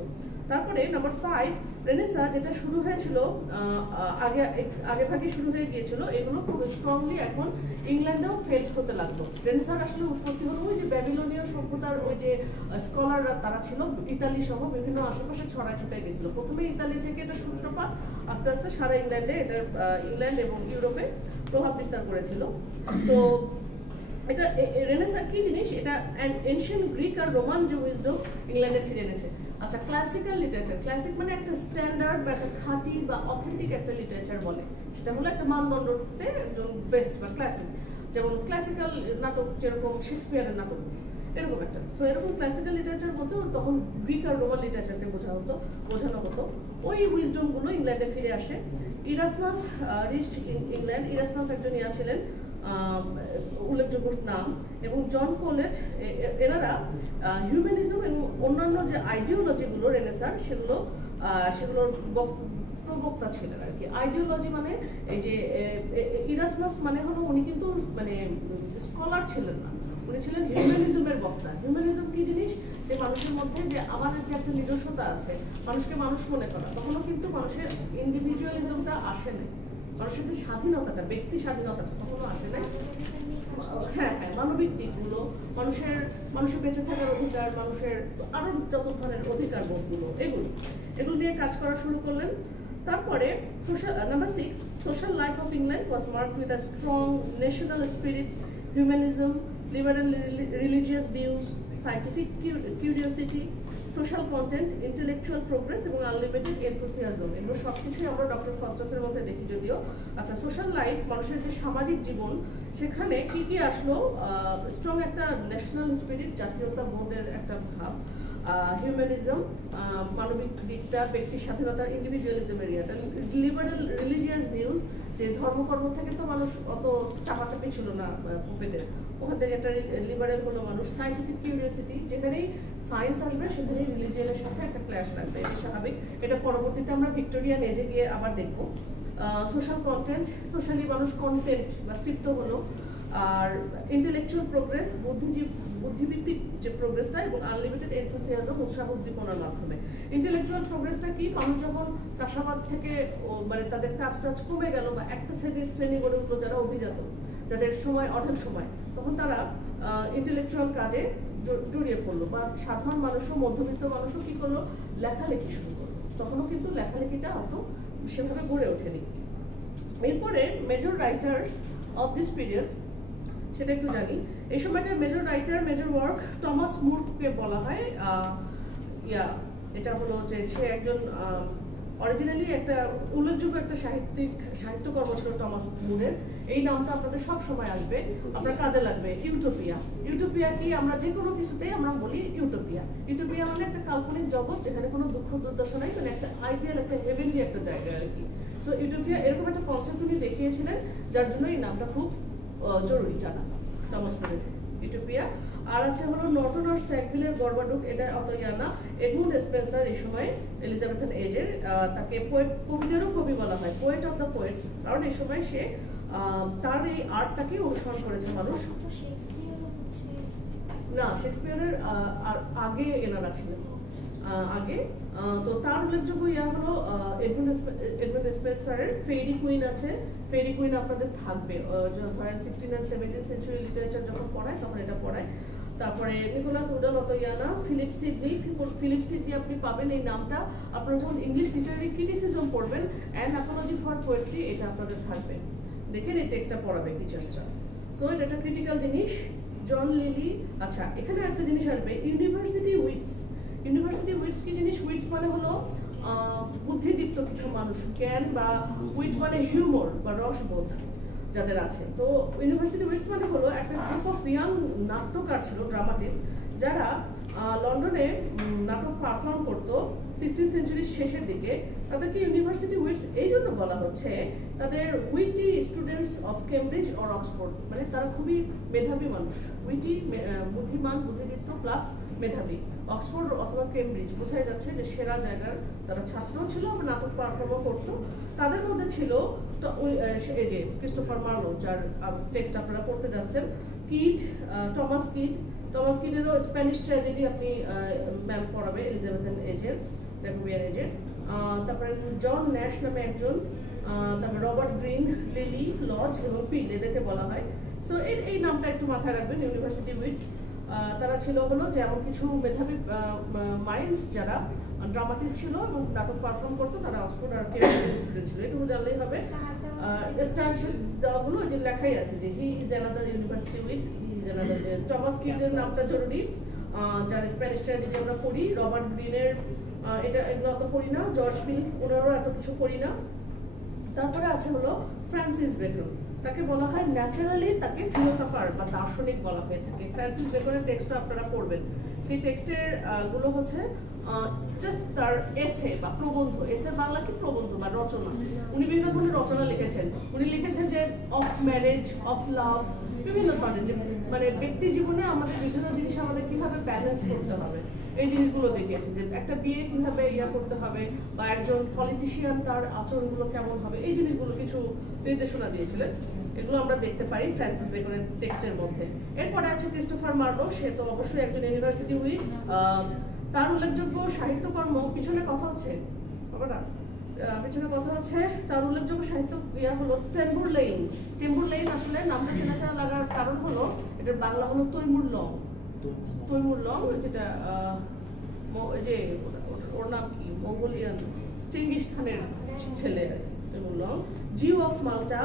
তারপরে নাম্বার 5, রেনেসা, যেটা শুরু হয়েছিল আগে ভাগে শুরু হয়ে গিয়েছিল, এগুলো খুব স্ট্রংলি এখন ইংল্যান্ডেও ফেল্ড হতে লাগলো। রেনেসার আসলে উৎপত্তি হলো ওই যে ব্যাবিলনীয় সভ্যতার ওই যে স্কলাররা তারা ছিল, ইতালি সহ বিভিন্ন আশেপাশে ছড়ায় ছিটায় গেছিল। প্রথমে ইতালি থেকে এটা সূত্রপাত, আস্তে আস্তে সারা ইংল্যান্ডে, এটা ইংল্যান্ড এবং ইউরোপে প্রভাব বিস্তার করেছিল। তো এটা রেনেসাঁ কি জিনিস? এটা এনশিয়েন্ট গ্রিক আর রোমান যে উইজডম ইংল্যান্ডে ফিরে এনেছে। আচ্ছা, ক্লাসিক্যাল লিটারেচার, ক্লাসিক মানে একটা স্ট্যান্ডার্ড বা একটা খাঁটি বা অথেন্টিক একটা লিটারেচার বলে। এটা হলো একটা মানদণ্ডতে একজন বেস্ট বা ক্লাসিক, যেমন ক্লাসিক্যাল নাটক যেরকম শেক্সপিয়ারের নাটক, এরকম একটা। তো এরকম ক্লাসিক্যাল লিটারেচার বলতে তখন গ্রিক আর রোমান লিটারেচারকে বোঝানো হতো। ওই উইজডমগুলো ইংল্যান্ডে ফিরে আসে। Erasmus reached England. ইরাসমাস একজন ইয়া ছিলেন, উল্লেখযোগ্য নাম, এবং জন কোলেট, এনারা হিউম্যানিজম এবং অন্যান্য যে আইডিওলজিগুলো রেনেসার, সেগুলোর প্রবক্তা ছিলেন আর কি। আইডিওলজি মানে এই যে ইরাসমাস মানে হলো উনি কিন্তু মানে স্কলার ছিলেন না, উনি ছিলেন হিউম্যানিজমের বক্তা। হিউম্যানিজম কি জিনিস? যে মানুষের মধ্যে যে আমাদের যে একটা নিজস্বতা আছে, মানুষকে মানুষ মনে করা, তখনও কিন্তু মানুষের ইন্ডিভিজুয়ালিজমটা আসে নাই, মানুষের যে স্বাধীনতাটা, ব্যক্তি স্বাধীনতাটা তখনও আসে নাই। হ্যাঁ হ্যাঁ, মানবিক দিকগুলো, মানুষের বেঁচে থাকার অধিকার, মানুষের আরো যত ধরনের অধিকার বোধগুলো, এগুলো নিয়ে কাজ করা শুরু করলেন। তারপরে number 6, social life of England was marked with a strong national spirit, humanism, liberal religious views, scientific curiosity, social content, intellectual progress এবং unlimited enthusiasm। এগুলো সবকিছুই আমরা ডক্টর ফস্টাসের মধ্যে দেখি যদিও। আচ্ছা, সোশ্যাল লাইফ, মানুষের যে সামাজিক জীবন, সেখানে কি কি আসলো? স্ট্রং একটা ন্যাশনাল স্পিরিট, জাতীয়তা বোধের একটা ভাব, হিউম্যানিজম, মানবিক দিকটা, ব্যক্তি স্বাধীনতা, ইন্ডিভিজুয়ালিজম এরিয়াটা, লিবারেল রিলিজিয়াস ভিউজ, যে ধর্মকর্ম থেকে তো মানুষ অত চাপাচাপি ছিল না পোপেদের, ওখান থেকে একটা লিবারেল হলো মানুষ। সায়েন্টিফিক কিউরিওসিটি, যেখানেই সায়েন্স আসবে সেখানেই রিলিজিয়ানের সাথে একটা ক্ল্যাশ লাগবে, এটা স্বাভাবিক। এটা পরবর্তীতে আমরা ভিক্টোরিয়ান এজে গিয়ে আবার দেখবো। সোশ্যাল কন্টেন্ট, সোশ্যালি মানুষ কন্টেন্ট বা তৃপ্ত হলো। আর ইন্টেলেকচুয়াল প্রোগ্রেস, বুদ্ধিভিত্তিক যে প্রোগ্রেসটা, এবং আনলিমিটেড এনথুসিয়াজম, উৎসাহ উদ্দীপনার মাধ্যমে। ইন্টেলেকচুয়াল প্রোগ্রেসটা কি? মানুষ যখন চাষাবাদ থেকে মানে তাদের কাজ কমে গেল, বা একটা শ্রেণী গড়ে উঠলো যারা অভিজাত, যাদের সময় অঢেল সময়, তখন তারা ইন্টেলেকচুয়াল কাজে জড়িয়ে পড়লো। বা সাধারণ মানুষও, মধ্যবিত্ত মানুষও কি করলো? লেখালেখি শুরু করলো। তখনও কিন্তু লেখালেখিটা অত সেভাবে গড়ে ওঠেনি। এরপরে major writers of this period, সেটা একটু জানি। এই সময়কার major writer, major work, Thomas মুরকে বলা হয়। এটা হলো যে সে একজন অরিজিনালি একটা উল্লেখযোগ্য একটা সাহিত্যকর্ম ছিল টমাস মুরের। এই নামটা আপনাদের সব সময় আসবে, আপনার কাজে লাগবে। ইউটোপিয়া, ইউটোপিয়া কি? আমরা যে কোনো কিছুতেই আমরা বলি ইউটোপিয়া। ইউটোপিয়া মানে একটা কাল্পনিক জগৎ যেখানে কোনো দুঃখ দুর্দশা নাই, মানে একটা আইডিয়াল, একটা হেভেনলি একটা জায়গা আর কি। সো ইউটোপিয়া এরকম একটা কনসেপ্ট উনি দেখিয়েছিলেন, যার জন্য এই নামটা খুব জরুরি জানা, টমাস মুরের ইউটোপিয়া। আর আছে হলো নর্টন আর স্যাকভিলের গর্বাডুক, এটা অত না। এডমুন্ড স্পেন্সার এই সময় এলিজাবেথান এজের, তাকে পোয়েট, কবিদেরও কবি বলা হয়, পোয়েট অফ দ্য পোয়েটস, কারণ এই সময় সে তার এই আর্টটাকে অনুসরণ করেছে মানুষ। না, শেক্সপিয়ারের আগে এনারা ছিলেন, আগে। তো তার উল্লেখযোগ্য হলো এডমুন্ড স্পেন্সারের ফেরি কুইন আছে। ফেরি কুইন আপনাদের থাকবে, ধরেন 16 and 17 সেঞ্চুরি লিটারেচার যখন পড়ায় তখন এটা পড়ায়। তারপরে নিকোলাস উডাল, অতয়ানা, ফিলিপ সিডনি আপনি পাবেন এই নামটা আপনারা যখন ইংলিশ লিটারারি ক্রিটিসিজম পড়বেন, অ্যান অ্যাপোলজি ফর পোয়েট্রি, এটা আপনাদের থাকবে। দেখেন এই টেক্সটটা পড়াবে টিচার্সরা। সো এটা একটা ক্রিটিক্যাল জিনিস। জন লিলি। আচ্ছা, এখানে একটা জিনিস আসবে, ইউনিভার্সিটি উইটস। ইউনিভার্সিটি উইটস কি জিনিস? উইটস মানে হলো বুদ্ধিদীপ্ত কিছু মানুষ, জ্ঞান, বা উইট মানে হিউমর বা রসবোধ যাদের আছে। তো ইউনিভার্সিটি উইটস মানে হলো একটা গ্রুপ অফ ইয়াং নাট্যকার ছিল, ড্রামাটিস্ট, যারা লন্ডনে নাটক পারফর্ম করতো 16th সেঞ্চুরির শেষের দিকে। তাদেরকে ইউনিভার্সিটি উইটস এই জন্য বলা হচ্ছে, তাদের witty students of Cambridge or Oxford, মানে তারা খুবই মেধাবী মানুষ, উইটি, বুদ্ধিমান, বুদ্ধিদীপ্ত প্লাস মেধাবী। অক্সফোর্ড অথবা কেমব্রিজ বোঝাই যাচ্ছে যে সেরা জায়গার তারা ছাত্র ছিল, নাটক পারফর্মও করতো। তাদের মধ্যে ছিল এই যে ক্রিস্টোফার মার্লো, যার টেক্সট আপনারা পড়তে যাচ্ছেন, কিড, টমাস কিডেরও স্প্যানিশ ট্র্যাজেডি আপনি ম্যাম পড়াবে, এলিজাবেথান এজের, জ্যাকোবিয়ান এজের। তারপরে জন ন্যাশ নামে একজন, তারপরে রবার্ট গ্রিন, লিলি, লজ এবং পিল, এদেরকে বলা হয়। সো এই নামটা একটু মাথায় রাখবেন, ইউনিভার্সিটি উইটস। তারা ছিল হলো যে এমন কিছু মেধাবী মাইন্ডস যারা ড্রামাটিস্ট ছিল এবং নাটক পারফর্ম করতো, তারা অক্সফোর্ড আর কেমব্রিজ স্টুডেন্ট ছিল, এটুকু জানলেই হবে। স্টার দেওয়াগুলো যে লেখাই আছে যে he is another university wit, he is another. Thomas কিডের নামটা জরুরি, যার স্প্যানিশ ট্র্যাজেডি আমরা পড়ি। রবার্ট গ্রিনের এগুলো অত পড়ি না। জর্জ পিল, ওনারও এত কিছু পড়ি না। তারপরে আছে হলো ফ্রান্সিস বেকন, তাকে বলা হয় ন্যাচারালি, তাকে ফিলোসফার বা দার্শনিক বলা হয়ে থাকে। ফ্রান্সিস বেকনের টেক্সটটা আপনারা পড়বেন। সেই টেক্সটের গুলো হচ্ছে জাস্ট তার এসে বা প্রবন্ধ। এসের বাংলা কি? প্রবন্ধ বা রচনা। উনি বিভিন্ন ধরনের রচনা লিখেছেন। উনি লিখেছেন যে অফ ম্যারেজ, অফ লাভ, বিভিন্ন ধরনের, যে মানে ব্যক্তি জীবনে আমাদের বিভিন্ন জিনিস আমাদের কিভাবে ব্যালেন্স করতে হবে, এই জিনিসগুলো দেখিয়েছেন। যে একটা বিয়ে কিভাবে করতে হবে, বা একজন পলিটিশিয়ান তার আচরণগুলো কেমন হবে, এই জিনিসগুলো কিছু নির্দেশনা দিয়েছিলেন। এগুলো আমরা দেখতে পারি ফ্রান্সিস বেকনের টেক্সটের মধ্যে। এরপরে আছে ক্রিস্টোফার মার্লো, সে তো অবশ্যই একজন ইউনিভার্সিটি উইক। তার উল্লেখযোগ্য সাহিত্যকর্ম, পিছনে কথা হচ্ছে বাবারা, পিছনে কথা হচ্ছে, তার উল্লেখযোগ্য সাহিত্য হলো টেম্বুর লেইন। টেম্বুর লেইন আসলে নামটা চেনা লাগার কারণ হলো এটার বাংলা হলো তৈমুর লং। তৈমুর লং, যেটা যে ওর নাম কি, মঙ্গোলিয়ান চেঙ্গিস খানের ছেলে Timur Lang. Jew of Malta,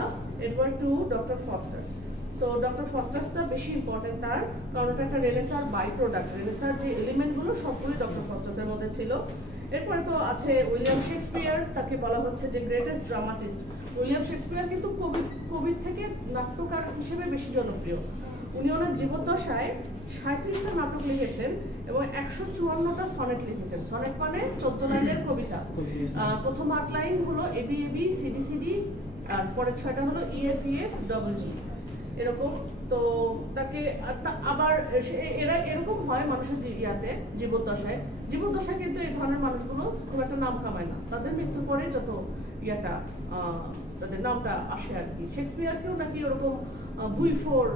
Edward two, doctor Faustus. So doctor ফস্টার্সটা বেশি ইম্পর্টেন্ট তার, কারণ ওটা একটা রেনেসার বাই প্রোডাক্ট। রেনেসার যে এলিমেন্টগুলো সবগুলোই ডক্টর ফস্টার্সের মধ্যে ছিল। এরপরে তো আছে উইলিয়াম শেক্সপিয়ার, তাকে বলা হচ্ছে যে গ্রেটেস্ট ড্রামাটিস্ট। উইলিয়াম শেক্সপিয়ার কিন্তু কবির থেকে নাট্যকার হিসেবে বেশি জনপ্রিয়। উনি ওনার জীবদ্দশায় 37টা নাটক লিখেছেন এবং 154টা সনেট লিখেছেন। সনেট মানে 14 লাইনের কবিতা। প্রথম 8 লাইন হলো এবি এবি সিডি সিডি, আর পরের 6টা হলো ইএফ ডবল জি, এরকম। তো তাকে আবার এরা এরকম হয় মানুষের জীবদ্দশায় কিন্তু এই ধরনের মানুষগুলো খুব একটা নাম কামায় না, তাদের মৃত্যুর পরে যত তাদের নামটা আসে আর কি। শেক্সপিয়ারকেও নাকি ওরকম ভুইফোর,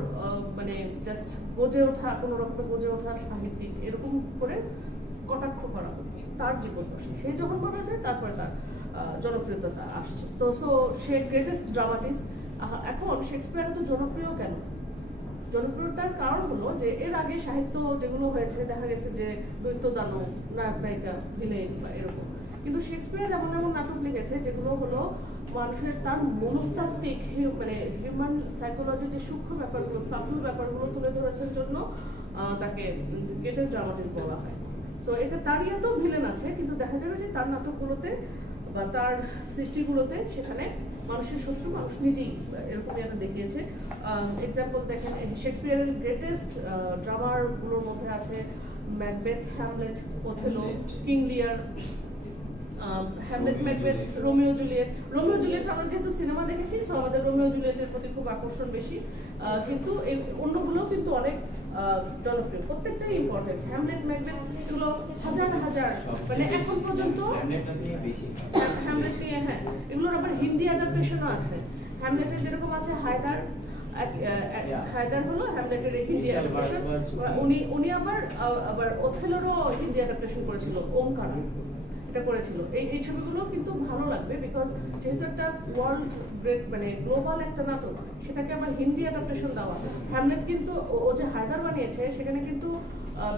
মানে জাস্ট গজে ওঠা, কোনো রকম গজে ওঠা সাহিত্যিক এরকম করে কটাক্ষ করা হচ্ছে তার জীবদ্দশায়। সে যখন মারা যায় তারপরে তার জনপ্রিয়তা আসছে। তো সো সে গ্রেটেস্ট ড্রামাটিস্ট। এখন শেক্সপিয়ার তো জনপ্রিয় কেন? জনপ্রিয়তার কারণ হলো যে এর আগে সাহিত্য যেগুলো হয়েছে দেখা গেছে যে দৈত্য দানব, নায়ক নায়িকা, ভিলেন বা এরকম, কিন্তু শেক্সপিয়ার এমন নাটক লিখেছে যেগুলো হলো মানুষের তার মনস্তাত্ত্বিক, মানে হিউম্যান সাইকোলজির যে সূক্ষ্ম ব্যাপারগুলো, সাবল ব্যাপারগুলো তুলে ধরেছেন জন্য তাকে গ্রেটেস্ট ড্রামাটিস্ট বলা হয়। সো এটা তারই এত ভিলেন আছে, কিন্তু দেখা যাবে যে তার নাটকগুলোতে বা তার সৃষ্টিগুলোতে সেখানে মানুষের শত্রু মানুষ নিজেই, এরকমই একটা দেখিয়েছে। এক্সাম্পল দেখেন, শেক্সপিয়ারের গ্রেটেস্ট ড্রামার গুলোর মধ্যে আছে ম্যাকবেথ, হ্যামলেট, ওথেলো, কিং লিয়ার। Hamlet, Macbeth, Romeo Juliet. Romeo Juliet আমরা যেহেতু সিনেমা দেখেছি, সো আমাদের রোমিও জুলিয়েটের প্রতি খুব আকর্ষণ বেশি, কিন্তু এই অন্যগুলো কিন্তু অনেক জনপ্রিয়, প্রত্যেকটাই ইম্পর্টেন্ট। হ্যামলেট, ম্যাকবেথ এগুলো হাজার মানে এখন পর্যন্ত হ্যামলেট নিয়ে, হ্যাঁ, এগুলোর আবার হিন্দি অ্যাডাপ্টেশনও আছে। হ্যামলেটের যেরকম আছে হায়দার হলো হ্যামলেটের হিন্দি অ্যাডাপ্টেশন। উনি আবার ওথেলোরও হিন্দি অ্যাডাপ্টেশন করেছিল, ওমকারা করেছিল। এই ছবিগুলো কিন্তু ভালো লাগবে, বিকজ যেহেতু একটা ওয়ার্ল্ড গ্রেট, মানে গ্লোবাল একটা নাটক, সেটাকে আবার হিন্দি অ্যাডাপ্টেশন দেওয়া। হ্যামলেট কিন্তু ও যে হায়দার বানিয়েছে সেখানে কিন্তু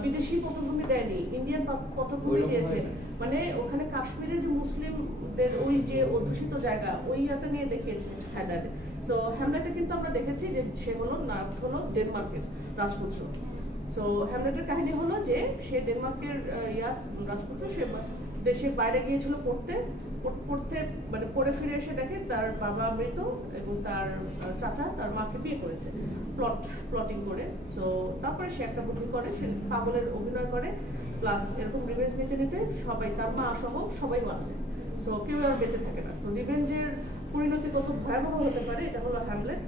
বিদেশি পটভূমি দেয়নি, ইন্ডিয়ান পটভূমি দিয়েছে। মানে ওখানে কাশ্মীরের যে মুসলিমদের ওই যে অধ্যুষিত জায়গা, ওই ইয়েটা নিয়ে দেখিয়েছে হায়দার। সো হ্যামলেটে কিন্তু আমরা দেখেছি যে সে হলো নায়ক হলো ডেনমার্কের রাজপুত্র। সো হ্যামলেটের কাহিনী হলো যে সে ডেনমার্কের রাজপুত্র, সে দেশের বাইরে গিয়েছিল পড়তে, মানে পড়ে ফিরে এসে দেখে তার বাবা মৃত এবং তার চাচা তার মাকে বিয়ে করেছে প্লটিং করে। সো তারপরে সে একটা বুদ্ধি করে, সে পাগলের অভিনয় করে, প্লাস এরকম রিভেঞ্জ নিতে সবাই, তার মা সহ সবাই মারা যায়। সো কেউ আর বেঁচে থাকে না। সো রিভেঞ্জের পরিণতি কত ভয়াবহ হতে পারে, এটা হলো হ্যামলেট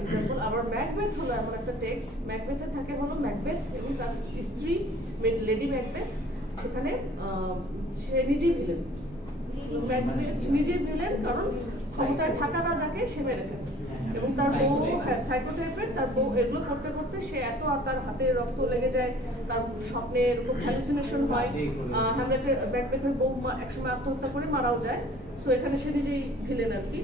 এক্সাম্পল। আবার ম্যাকবেথ হলো এমন একটা টেক্সট, ম্যাকবেথে থাকে হলো ম্যাকবেথ এবং তার স্ত্রী লেডি ম্যাকবেথ, সেখানে সে নিজেই ভিলেন, কারণ ক্ষমতায় থাকা রাজাকে সে মেরে ফেলে এবং তার বউ সাইকো টাইপের, তার বউ এগুলো করতে সে এত, তার হাতে রক্ত লেগে যায়, তার স্বপ্নে এরকম হ্যালুসিনেশন হয়। হ্যামলেটের ম্যাকবেথের বউ একসময় আত্মহত্যা করে মারাও যায়। সো এখানে সে নিজেই ভিলেন আর কি।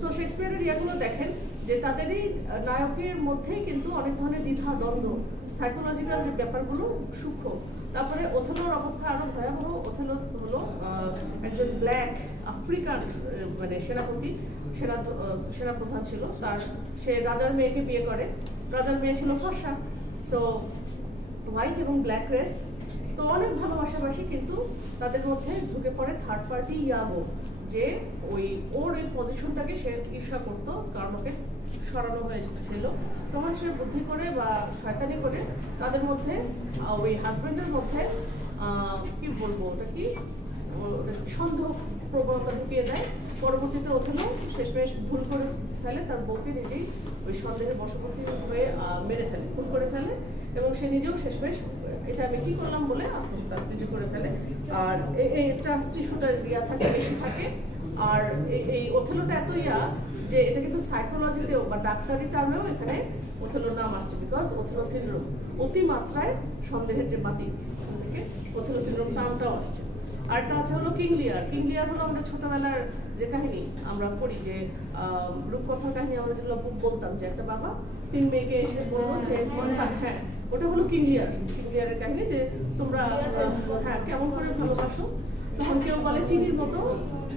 সো শেক্সপিয়ারের ইয়াগুলো দেখেন যে তাদেরই নায়কের মধ্যেই কিন্তু অনেক ধরনের দ্বিধা দ্বন্দ্ব, সাইকোলজিক্যাল যে ব্যাপারগুলো সূক্ষ্ম। তারপরে ওথেলোর অবস্থা আরো ভয়াবহ। ওথেলো হলো একজন ব্ল্যাক আফ্রিকান, মানে সেনাপ্রধান ছিল, সে রাজার মেয়েকে বিয়ে করে। রাজার মেয়ে ছিল ফর্সা, সো হোয়াইট এবং ব্ল্যাক রেস, তো অনেক ভালোবাসাবাসী, কিন্তু তাদের মধ্যে ঢুকে পড়ে থার্ড পার্টি ইয়াগো, যে ওর এই পজিশনটাকে সে ঈর্ষা করতো, কারণ ওকে সরানো হয়েছিল। তখন সে বুদ্ধি করে বা শয়তানি করে তাদের মধ্যে, ওই হাজবেন্ডের মধ্যে কি বলবো, ওটা কি সন্দেহ প্রবণতা ঢুকিয়ে দেয়। পরবর্তীতে ওথেলো শেষমেশ ভুল করে ফেলে, তার বউকে নিজেই ওই সন্দেহের বশবর্তী হয়ে মেরে ফেলে, খুন করে ফেলে, এবং সে নিজেও শেষমেশ এটা আমি কি করলাম বলে আত্মহত্যা নিজে করে ফেলে। আর এই ট্রান্সটিস্যুটার বেশি থাকে। আর এই ওথেলোটা এত যে এটা কিন্তু সাইকোলজিতেও বা ডাক্তারি টার্মেও এখানে ওথেলোর নাম আসছে, বিকজ ওথেলো সিনড্রোম, অতিমাত্রায় সন্দেহের যে বাতি থেকে ওথেলো সিনড্রোম নামটাও আসছে। আরেকটা আছে হলো কিং লিয়ার। কিং লিয়ার হলো আমাদের ছোটবেলার যে কাহিনী আমরা পড়ি, যে রূপকথার কাহিনী আমরা যেগুলো বলতাম, যে একটা বাবা 3 মেয়েকে এসে বললো যে হ্যাঁ, ওটা হলো কিং লিয়ার। কিং লিয়ারের কাহিনী যে তোমরা হ্যাঁ কেমন করে ভালোবাসো, তখন কেউ বলে চিনির মতো,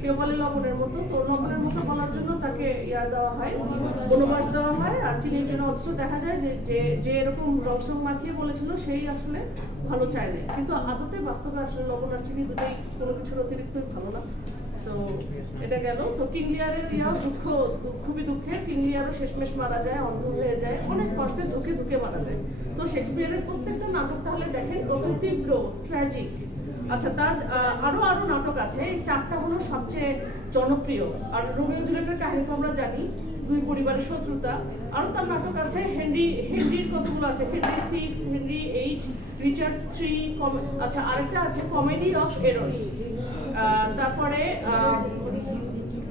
কেউ বলে লবণের মতো। তো লবণের মতো বলার জন্য তাকে দেওয়া হয়, বনবাস দেওয়া হয়, আর চিনির জন্য অথচ দেখা যায় যে যে এরকম রংচং মাখিয়ে বলেছিল সেই আসলে ভালো চায় না, কিন্তু আদতে বাস্তবে আসলে লবণ আর চিনি দুটোই কোনো কিছুর অতিরিক্তই ভালো না। সো এটা গেল। সো কিং লিয়ারের খুবই দুঃখের। কিং লিয়ারও শেষমেশ মারা যায়, অন্ধ হয়ে যায়, অনেক কষ্টে ধুকে মারা যায়। সো শেক্সপিয়ারের প্রত্যেকটা নাটক তাহলে দেখেন কত তীব্র, ট্র্যাজিক। আচ্ছা, তার আরো নাটক আছে, এই 4টা হলো সবচেয়ে জনপ্রিয়। আর রোমিও জুলিয়েটের কাহিনী তো আমরা জানি, 2 পরিবারের শত্রুতা। আরো তার নাটক আছে, হেনরির কতগুলো আছে, হেনরি 6, হেনরি 8, রিচার্ড 3। আচ্ছা, আরেকটা আছে কমেডি অফ এরর্স। তারপরে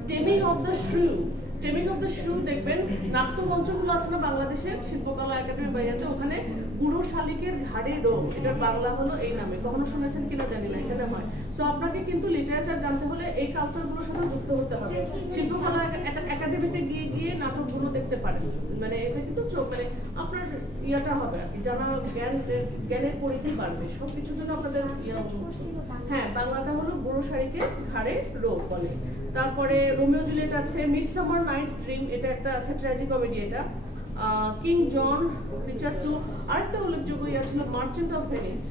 taming of the shrew. Taming of the shrew দেখবেন নাট্যমঞ্চগুলো আছে না বাংলাদেশের শিল্পকলা একাডেমি বাইয়াতে, ওখানে বুড়ো শালিকের ঘাড়ে রোগ, এটার বাংলা হলো এই নামে। কখনো শুনেছেন কিনা জানি না, এখানে হয়। সো আপনাকে কিন্তু লিটারেচার জানতে হলে এই কালচারগুলোর সাথে যুক্ত হতে হবে। শিল্পকলা একাডেমিতে গিয়ে নাটকগুলো দেখতে পারেন, মানে এটা কিন্তু মানে আপনার ইয়াটা হবে আর কি, জানা জ্ঞানের পরিধি বাড়বে, সবকিছুর জন্য আপনাদের হ্যাঁ, বাংলাটা হলো বুড়ো শালিকের ঘাড়ে রোগ বলে। তারপরে রোমিও জুলিয়েট আছে, মিডসামার নাইটস ড্রিম, এটা একটা আছে ট্র্যাজিক কমেডি। এটা কিং জন, রিচার্ড 2। আরেকটা উল্লেখযোগ্য ইয়া ছিল merchant of Venice.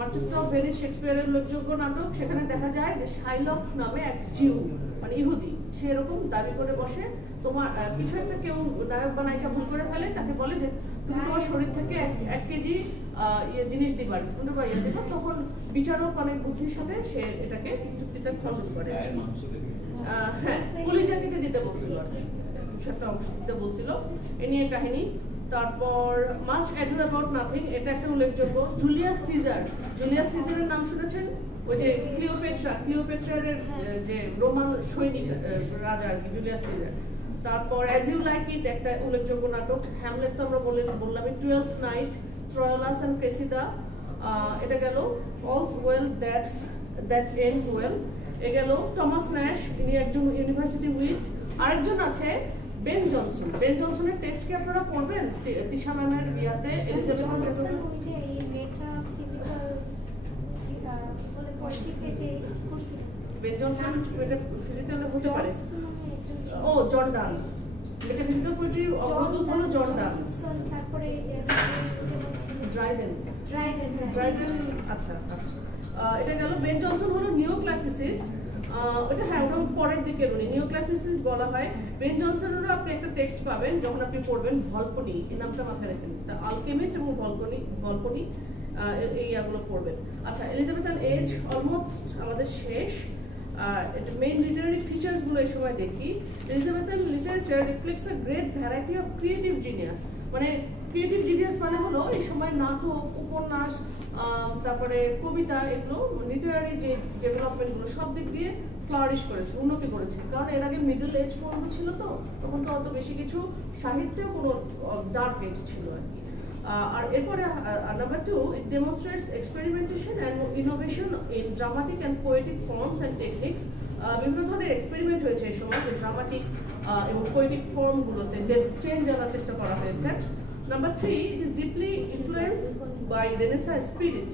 Merchant of Venice শেক্সপিয়ারের উল্লেখযোগ্য নাটক। সেখানে দেখা যায় যে শাইলক নামে এক জিউ, মানে ইহুদি, সে এরকম দাবি করে বসে, তোমার কিছু একটা কেউ নায়ক বা নায়িকা ভুল করে ফেলে, তাকে বলে যে তুমি তোমার শরীর থেকে 1 কেজি জিনিস দিবার বা ইয়ে দিবা। তখন বিচারক অনেক বুদ্ধির সাথে সে এটাকে যুক্তিটা খণ্ডন করে। হ্যাঁ, কলিজা কেটে দিতে বলছিল আর কি, একটা অংশ দিতে বলছিল, এ নিয়ে কাহিনী। তারপর মাচ অ্যাডু অ্যাবাউট নাথিং, এটা একটা উল্লেখযোগ্য। Julius caesar. জুলিয়াস সিজারের নাম শুনেছেন? ওই যে ক্লিওপেট্রার যে রোমান সৈনিক রাজা আর কি, জুলিয়াস সিজার। তারপর অ্যাজ ইউ লাইক ইট একটা উল্লেখযোগ্য নাটক। হ্যামলেট তো আমরা বললাম। 12th নাইট, ট্রয়োলাস এন্ড ক্রেসিদা, এটা গেল। All's well that ends well, এ গেল। টমাস ন্যাশ, ইনি একজন ইউনিভার্সিটি উইট। আরেকজন আছে বেন জনসন। বেন জনসনের টেক্সট কি আপনারা পড়বেন? তিশা ম্যামের ইয়াতে এলিজাবেথ বেন জনসন ফিজিক্যাল হতে পারে। ও জন ডান, মেটাফিজিক্যাল পোয়েট্রির অগ্রদূত হলো জন ডান। তারপরে ড্রাইডেন। আচ্ছা, এটা গেল। বেন জনসন হলো নিও ক্লাসিসিস্ট। ওটা হ্যাঁ, ওটা পরের দিকে উনি নিও ক্লাসিসিস্ট বলা হয়। বেন জনসনেরও আপনি একটা টেক্সট পাবেন যখন আপনি পড়বেন ভলপনি, এই নামটা মাথায় রাখেন, দ্য আলকেমিস্ট এবং ভলপনি, এই ইয়াগুলো পড়বেন। আচ্ছা, এলিজাবেথান এজ অলমোস্ট আমাদের শেষ। এটা মেইন লিটারারি ফিচার্স গুলো এই সময় দেখি। Elizabethan literature reflects a great variety of creative genius. মানে ক্রিয়েটিভ জিনিয়াস মানে হলো এই সময় নাটক, উপন্যাস, তারপরে কবিতা, এগুলো লিটারারি যে ডেভেলপমেন্টগুলো সব দিক দিয়ে ফ্লারিশ করেছে, উন্নতি করেছে। কারণ এর আগে মিডল এজ পর্যন্ত ছিল, তো তখন তো অত বেশি কিছু সাহিত্যেও কোনো ডার্ক এজ ছিল আর কি। আর এরপরে number 2, it demonstrates experimentation and innovation in dramatic and poetic forms and techniques. বিভিন্ন ধরনের এক্সপেরিমেন্ট হয়েছে এই সময়, যে ড্রামাটিক এবং পোয়েটিক ফর্মগুলোতে চেঞ্জ আনার চেষ্টা করা হয়েছে। Number 3, it is deeply influenced by Renaissance spirit,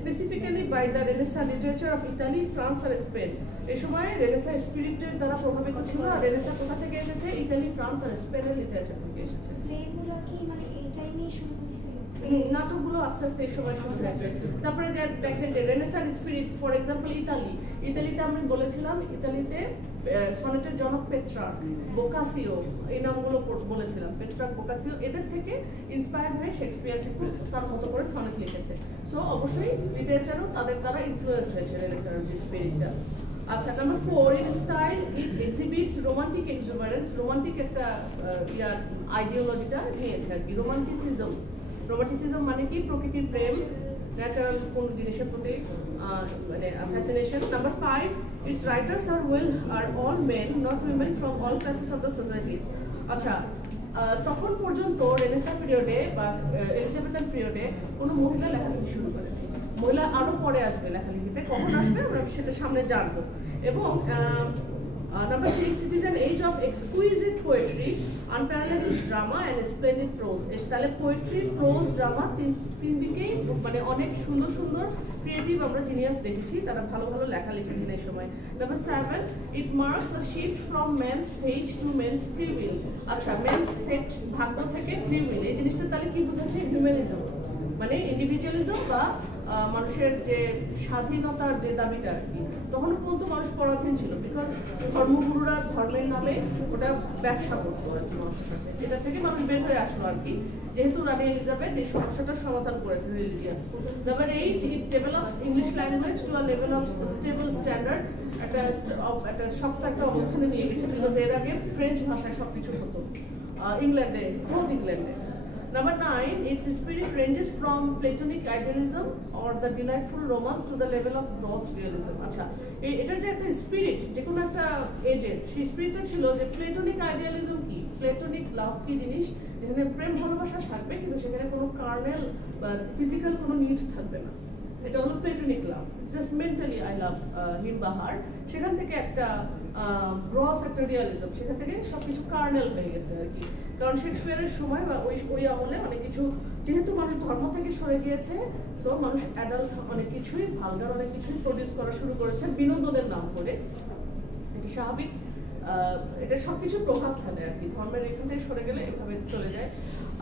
specifically by the Renaissance literature of Italy, France and Spain. এই সময় রেনেসাঁ স্পিরিটের দ্বারা প্রভাবিত ছিল। আর রেনেসাঁ কোথা থেকে এসেছে? ইতালি, ফ্রান্স আর স্পেনের লিটারেচার থেকে এসেছে। প্লেগুলো কি মানে এই টাইমেই শুরু হয়েছিল? নাটকগুলো আস্তে আস্তে এই সময় শুরু হয়েছে। তারপরে যে দেখেন যে রেনেসাঁ স্পিরিট, ফর এক্সাম্পল ইতালিতে আমি বলেছিলাম, ইতালিতে সনেটের জনক পেট্রার্ক, বোকাসিও, এই নামগুলো বলেছিলাম, পেট্রার্ক, বোকাসিও, এদের থেকে ইন্সপায়ার্ড হয়ে শেক্সপিয়ার কিন্তু তার মতো করে সনেট লিখেছে। সো অবশ্যই লিটারেচারও তাদের দ্বারা ইনফ্লুয়েন্সড হয়েছে রেনেসাঁর যে স্পিরিটটা। আচ্ছা, number 4, in style it exhibits romantic exuberance. Romantic একটা ইয়ার আইডিওলজিটা নিয়েছে আর কি, রোমান্টিসিজম। রোমান্টিসিজম মানে কি? প্রকৃতির প্রেম, ন্যাচারাল কোন জিনিসের প্রতি মানে fascination. Number 5, Its writers are all men, not women, from all classes of the society. আচ্ছা, তখন পর্যন্ত রেনেসাঁ পিরিয়ডে বা এলিজাবেথান পিরিয়ডে কোনো মহিলা লেখালেখি শুরু করে। মহিলা আরো পরে আসবে লেখালেখিতে, কখন আসবে আমরা সেটা সামনে জানবো। এবং number 6, it is an age of exquisite poetry, unparalleled drama and splendid prose. তাহলে পোয়েট্রি, প্রোজ, ড্রামা তিন দিকেই মানে অনেক সুন্দর সুন্দর ক্রিয়েটিভ আমরা জিনিয়াস দেখেছি, তারা ভালো ভালো লেখা লিখেছেন এই সময়। Number 7, it marks a shift from men's fate to men's free will. আচ্ছা, men's fate ভাগ্য থেকে free will, এই জিনিসটা তাহলে কি বোঝাচ্ছে? হিউম্যানিজম, মানে ইন্ডিভিজুয়ালিজম বা মানুষের যে স্বাধীনতার যে দাবিটা আর কি। তখন পর্যন্ত মানুষ পরাধীন ছিল, বিকজ ধর্মগুরুরা ধর্মের নামে ওটা ব্যবসা করতো আর কি মানুষের সাথে। এটা থেকে মানুষ বের হয়ে আসলো আর কি, যেহেতু রানী এলিজাবেথ এই সমস্যাটার সমাধান করেছেন religious. Number 8, it develops English language to a level of stable standard. একটা শক্ত একটা অবস্থানে নিয়ে গেছে, বিকজ এর আগে ফ্রেঞ্চ ভাষায় সবকিছু হতো ইংল্যান্ডে, খোদ ইংল্যান্ডে। Number 9, its spirit ranges from Platonic idealism or the delightful romance to the level of gross realism. আচ্ছা, এটার যে একটা স্পিরিট, যে কোনো একটা এজের, সেই স্পিরিটটা ছিল যে প্লেটোনিক আইডিয়ালিজম কি, প্লেটোনিক লাভ কি জিনিস, যেখানে প্রেম ভালোবাসা থাকবে কিন্তু সেখানে কোনো কার্নেল বা ফিজিক্যাল কোনো নিড থাকবে না। এটা হলো platonic love, just mentally I love him বা হার। সেখান থেকে একটা গ্রস একটা রিয়ালিজম, সেখান থেকে সবকিছু কার্নেল হয়ে গেছে আর কি। কারণ শেক্সপিয়ারের সময় বা ওই আমলে অনেক কিছু, যেহেতু মানুষ ধর্ম থেকে সরে গিয়েছে, সো মানুষ অ্যাডাল্ট অনেক কিছুই, ভালগার অনেক কিছুই প্রডিউস করা শুরু করেছে বিনোদনের নাম করে। এটি স্বাভাবিক, এটা সবকিছু প্রভাব ফেলে আর কি, ধর্মের এখান থেকে সরে গেলে এভাবে চলে যায়।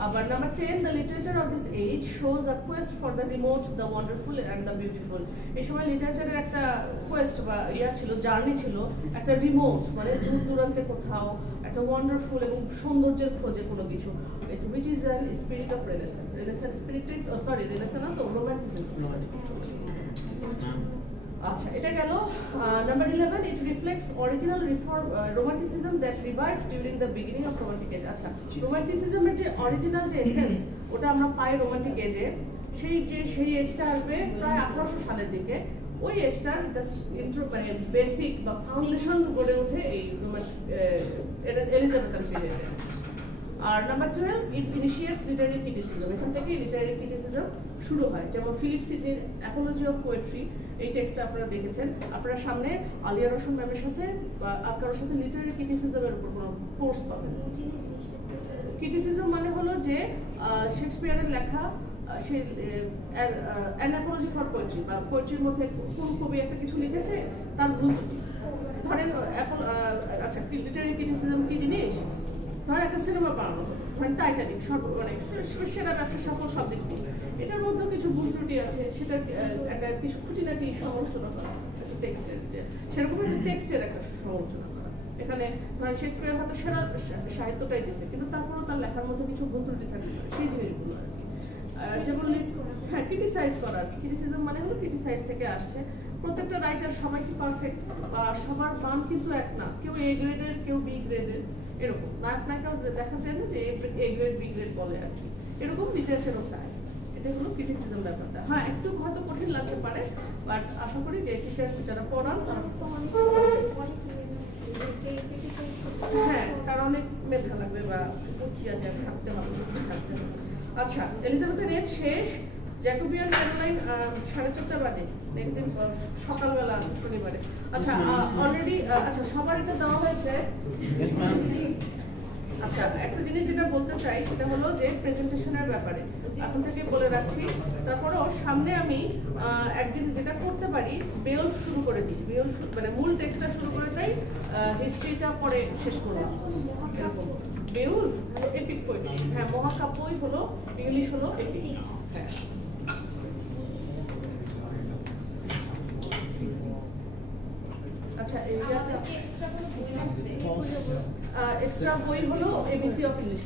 আবার number 10, the literature of this age shows a quest for the remote, the wonderful and the beautiful. এই সময় লিটারেচারের একটা কোয়েস্ট বা ছিল, জার্নি ছিল, একটা রিমোট মানে দূর দূরান্তে কোথাও, একটা ওয়ান্ডারফুল এবং সৌন্দর্যের খোঁজে কোনো কিছু, which is the spirit of Renaissance. Renaissance spirit, Renaissance না তো, romanticism. আচ্ছা, এটা গেল। Number 11, it reflects original reform romanticism that revived during the beginning of romantic age. আচ্ছা, রোমান্টিসিজমের যে অরিজিনাল যে এসেন্স ওটা আমরা পাই রোমান্টিক এজে। সেই এজটা আসবে প্রায় 1800 সালের দিকে। ওই এজটার জাস্ট মানে বেসিক বা ফাউন্ডেশন গড়ে ওঠে এই এলিজাবেথান পিরিয়ডে। আর number 12, it initiates literary criticism. এখান থেকে লিটারারি ক্রিটিসিজম শুরু হয়, যেমন ফিলিপ সিডনির অ্যাপোলজি অফ পোয়েট্রি, এই টেক্সটটা আপনারা দেখেছেন। আপনারা সামনে আলিয়া রসুন ম্যামের সাথে বা কারোর সাথে লিটারারি ক্রিটিসিজমের উপর কোনো কোর্স পাবেন। ক্রিটিসিজম মানে হলো যে শেক্সপিয়ারের লেখা, সে অ্যান অ্যাপোলজি ফর পোয়েট্রি বা পোয়েট্রির মধ্যে কোন কবি একটা কিছু লিখেছে তার গুরুত্ব ধরেন। আচ্ছা, লিটারারি ক্রিটিসিজম কি জিনিস? ধরেন একটা সিনেমা বানানো, ধরেন টাইটানিক, মানে সেরা ব্যবসা সফল সব দিক থেকে, এটার মধ্যেও কিছু ভুল ত্রুটি আছে, সেটা একটা কিছু খুঁটিনাটি সমালোচনা করা, টেক্সটের সেরকম একটা টেক্সটের একটা সমালোচনা করা। এখানে ধরেন শেক্সপিয়ার হয়তো সেরা সাহিত্যটাই দিচ্ছে, কিন্তু তারপরেও তার লেখার মধ্যে কিছু ভুল ত্রুটি থাকে, সেই জিনিসগুলো আর কি। যেমন হ্যাঁ, ক্রিটিসাইজ করা আর কি। ক্রিটিসিজম মানে হলো ক্রিটিসাইজ থেকে আসছে। প্রত্যেকটা রাইটার সবাই কি পারফেক্ট বা সবার মান কিন্তু এক না, কেউ এ গ্রেডের, কেউ বি গ্রেডের, এরকম নায়ক নায়িকাও দেখা যায় না যে এ গ্রেড বি গ্রেড বলে আর কি, এরকম লিটারেচারও তাই। এটা হলো ক্রিটিসিজম ব্যাপারটা। হ্যাঁ, একটু হয়তো কঠিন লাগতে পারে, বাট আশা করি যে টিচার্স যারা পড়ান হ্যাঁ, তার অনেক মেধা লাগবে বা থাকতে হবে। আচ্ছা, এলিজাবেথের এজ শেষ, জ্যাকোবিয়ান ক্যারোলাইন 4:30 বাজে, নেক্সট দিন সকালবেলা আছে শনিবারে। আচ্ছা, অলরেডি আচ্ছা সবার এটা দেওয়া হয়েছে। আচ্ছা, একটা জিনিস যেটা বলতে চাই সেটা হলো যে প্রেজেন্টেশনের ব্যাপারে এখন থেকে বলে রাখছি। তারপরেও সামনে আমি একদিন যেটা করতে পারি, বেওলফ শুরু করে দিই, বেওলফ মানে মূল টেক্সটটা শুরু করে দেই, হিস্ট্রিটা পরে শেষ করব। এরকম বেওলফ এপিক পোয়েট্রি, হ্যাঁ মহাকাব্যই হলো, ইংলিশ হলো এপিক। হ্যাঁ, আচ্ছা, এক্সট্রা বই হলো এবিসি অফ ইংলিশ।